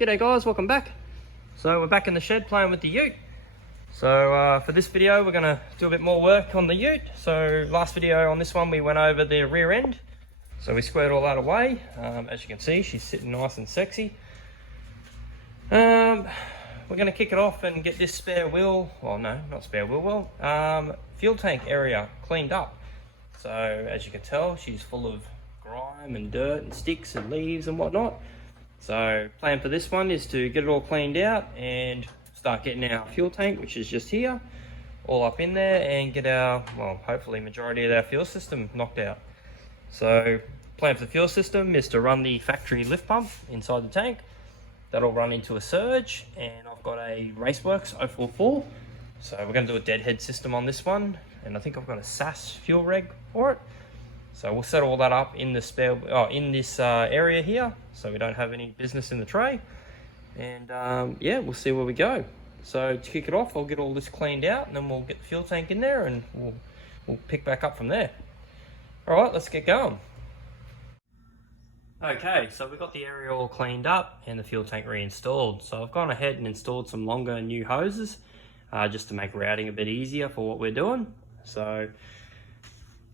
G'day guys, welcome back. So we're back in the shed playing with the ute. So for this video we're going to do a bit more work on the ute. So last video on this one we went over the rear end. So we squared all that away. As you can see, she's sitting nice and sexy. We're going to kick it off and get this spare wheel, well no, not spare wheel, fuel tank area cleaned up. So as you can tell, she's full of grime and dirt and sticks and leaves and whatnot. So plan for this one is to get it all cleaned out and start getting our fuel tank, which is just here, all up in there, and get our, well, hopefully majority of our fuel system knocked out. So plan for the fuel system is to run the factory lift pump inside the tank. That'll run into a surge, and I've got a Raceworks 044. So we're going to do a deadhead system on this one, and I think I've got a SAS fuel reg for it. So we'll set all that up in the in this area here, so we don't have any business in the tray. And yeah, we'll see where we go. So to kick it off, I'll get all this cleaned out, and then we'll get the fuel tank in there, and we'll pick back up from there. All right, let's get going. Okay, so we've got the area all cleaned up and the fuel tank reinstalled. So I've gone ahead and installed some longer new hoses just to make routing a bit easier for what we're doing. So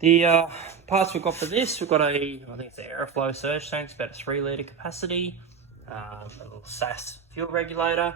the parts we've got for this, we've got I think it's an airflow surge tank, it's about a 3 litre capacity, a little SAS fuel regulator,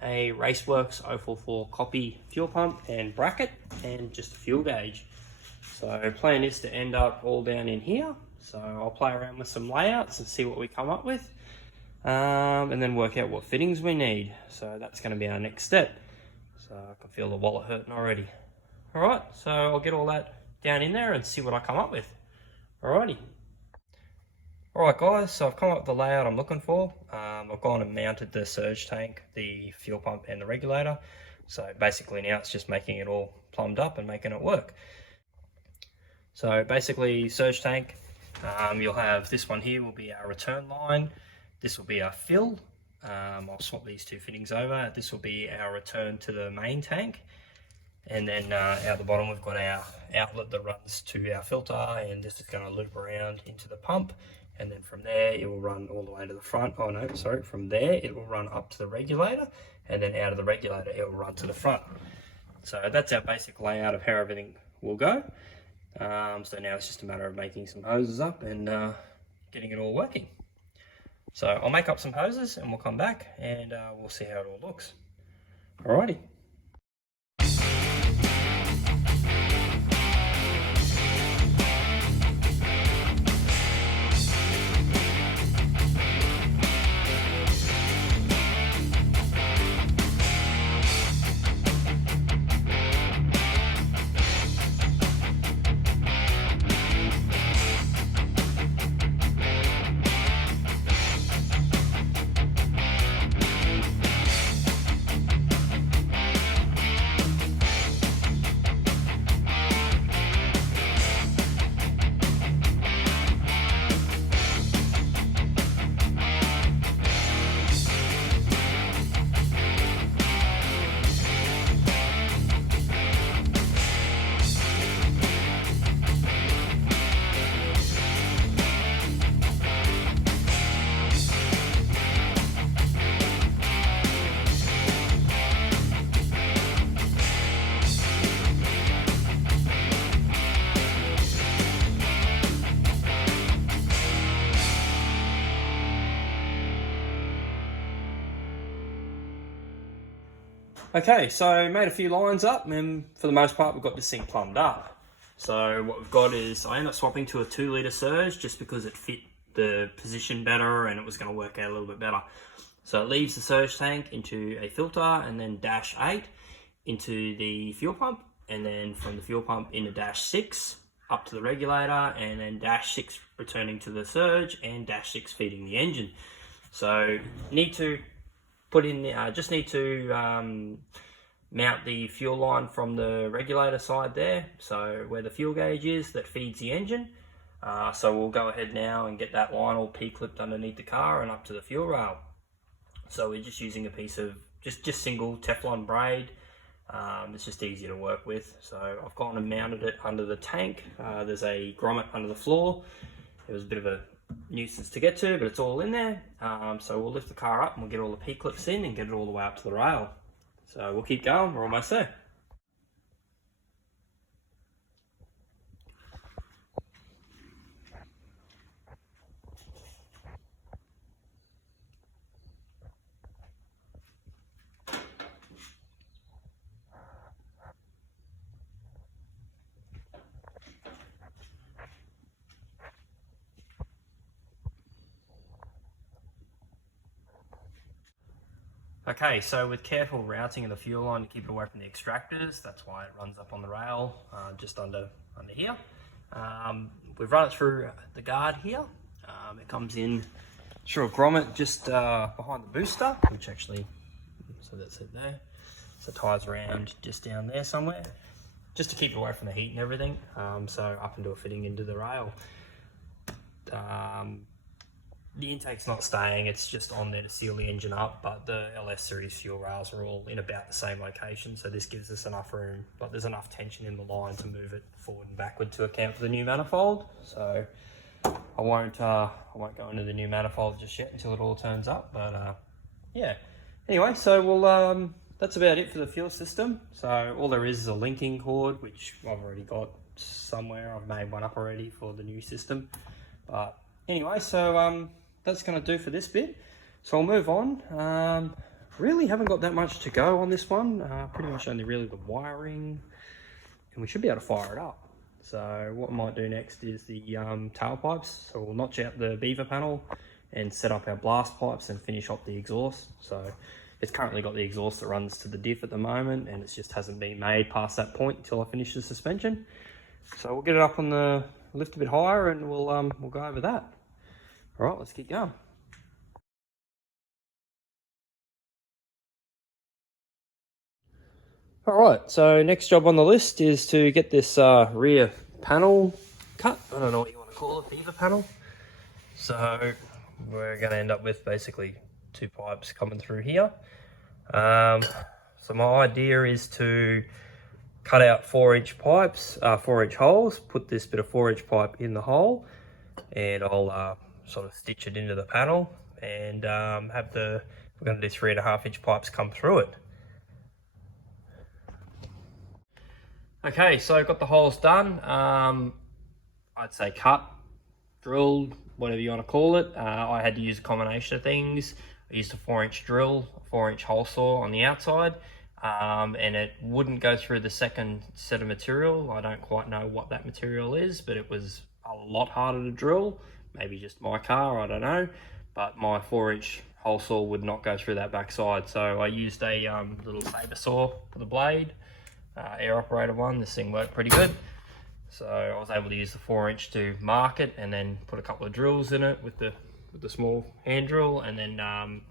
a Raceworks 044 copy fuel pump and bracket, and just a fuel gauge. So plan is to end up all down in here. So I'll play around with some layouts and see what we come up with, and then work out what fittings we need. So that's going to be our next step. So I can feel the wallet hurting already. All right, so I'll get all that down in there and see what I come up with. Alrighty. Alright guys, so I've come up with the layout I'm looking for. I've gone and mounted the surge tank, the fuel pump and the regulator. So basically now it's just making it all plumbed up and making it work. So basically surge tank, you'll have this one here will be our return line. This will be our fill. I'll swap these two fittings over. This will be our return to the main tank. And then out the bottom we've got our outlet that runs to our filter, and this is going to loop around into the pump, and then from there it will run all the way to the front. Oh no, sorry, from there it will run up to the regulator, and then out of the regulator it will run to the front. So that's our basic layout of how everything will go. So now it's just a matter of making some hoses up and getting it all working. So I'll make up some hoses and we'll come back and we'll see how it all looks. Alrighty. Okay, so made a few lines up, and for the most part we've got this thing plumbed up. So what we've got is, I ended up swapping to a 2 litre surge just because it fit the position better and it was going to work out a little bit better. So it leaves the surge tank into a filter, and then -8 into the fuel pump, and then from the fuel pump into -6 up to the regulator, and then -6 returning to the surge, and -6 feeding the engine. So need to put in the, just need to mount the fuel line from the regulator side there, so where the fuel gauge is that feeds the engine. So we'll go ahead now and get that line all P-clipped underneath the car and up to the fuel rail. So we're just using a piece of just single Teflon braid. It's just easier to work with. So I've gone and mounted it under the tank. There's a grommet under the floor. It was a bit of a nuisance to get to, but it's all in there. So we'll lift the car up and we'll get all the P-clips in and get it all the way up to the rail. So we'll keep going, we're almost there. Okay, so with careful routing of the fuel line to keep it away from the extractors, that's why it runs up on the rail just under here. We've run it through the guard here. It comes in through a grommet just behind the booster, which actually, so that's it there. So it ties around just down there somewhere, just to keep it away from the heat and everything. So up into a fitting into the rail. The intake's not staying, it's just on there to seal the engine up, but the LS series fuel rails are all in about the same location, so this gives us enough room, but there's enough tension in the line to move it forward and backward to account for the new manifold. So I won't go into the new manifold just yet until it all turns up, but yeah. Anyway, so we'll that's about it for the fuel system. So all there is a linking cord, which I've already got somewhere. I've made one up already for the new system, but anyway, so that's going to do for this bit. So I'll move on. Really haven't got that much to go on this one. Pretty much only really the wiring, and we should be able to fire it up. So what I might do next is the tailpipes. So we'll notch out the beaver panel and set up our blast pipes and finish off the exhaust. So it's currently got the exhaust that runs to the diff at the moment, and it just hasn't been made past that point until I finish the suspension. So we'll get it up on the lift a bit higher and we'll go over that. All right, let's keep going. All right, so next job on the list is to get this rear panel cut. I don't know what you want to call it, beaver panel. So we're going to end up with basically two pipes coming through here. So my idea is to cut out 4-inch pipes, 4-inch holes, put this bit of 4-inch pipe in the hole, and I'll sort of stitch it into the panel and we're going to do 3.5-inch pipes come through it. Okay, so I've got the holes done. I'd say cut, drilled, whatever you want to call it. I had to use a combination of things. I used a 4-inch drill, a 4-inch hole saw on the outside, and it wouldn't go through the second set of material. I don't quite know what that material is, but it was a lot harder to drill. Maybe just my car, I don't know. But my 4-inch hole saw would not go through that backside. So I used a little saber saw for the blade, air operated one. This thing worked pretty good. So I was able to use the 4-inch to mark it and then put a couple of drills in it with the small hand drill, and then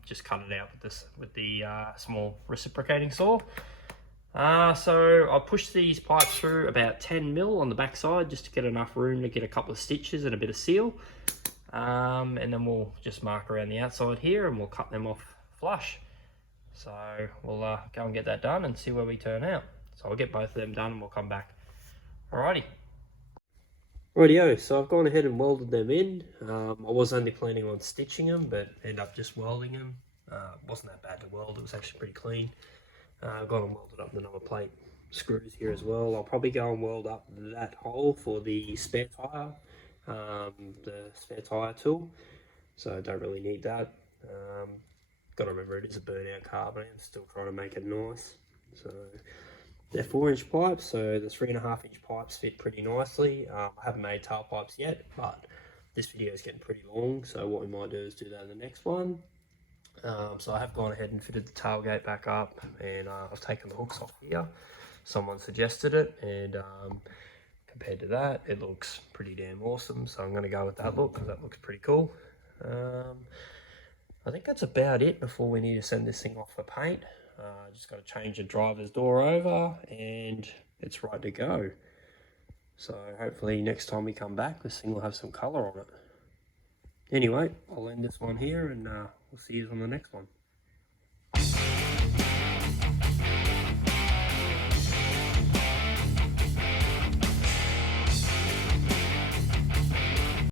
just cut it out with the small reciprocating saw. So I pushed these pipes through about 10 mil on the back side just to get enough room to get a couple of stitches and a bit of seal. And then we'll just mark around the outside here and we'll cut them off flush. So we'll go and get that done and see where we turn out. So I'll get both of them done and we'll come back. Alrighty. Rightio, so I've gone ahead and welded them in. I was only planning on stitching them, but ended up just welding them. It wasn't that bad to weld, it was actually pretty clean. I've gone and welded up the number plate screws here as well. I'll probably go and weld up that hole for the spare tyre, the spare tyre tool. So I don't really need that. Got to remember it is a burnout car, but I'm still trying to make it nice. So they're 4-inch pipes, so the 3.5-inch pipes fit pretty nicely. I haven't made tailpipes yet, but this video is getting pretty long, so what we might do is do that in the next one. So I have gone ahead and fitted the tailgate back up, and I've taken the hooks off here. Someone suggested it, and compared to that, it looks pretty damn awesome. So I'm going to go with that look because that looks pretty cool. I think that's about it before we need to send this thing off for paint. Just got to change the driver's door over, and it's right to go. So hopefully next time we come back, this thing will have some colour on it. Anyway, I'll end this one here, and we'll see you on the next one.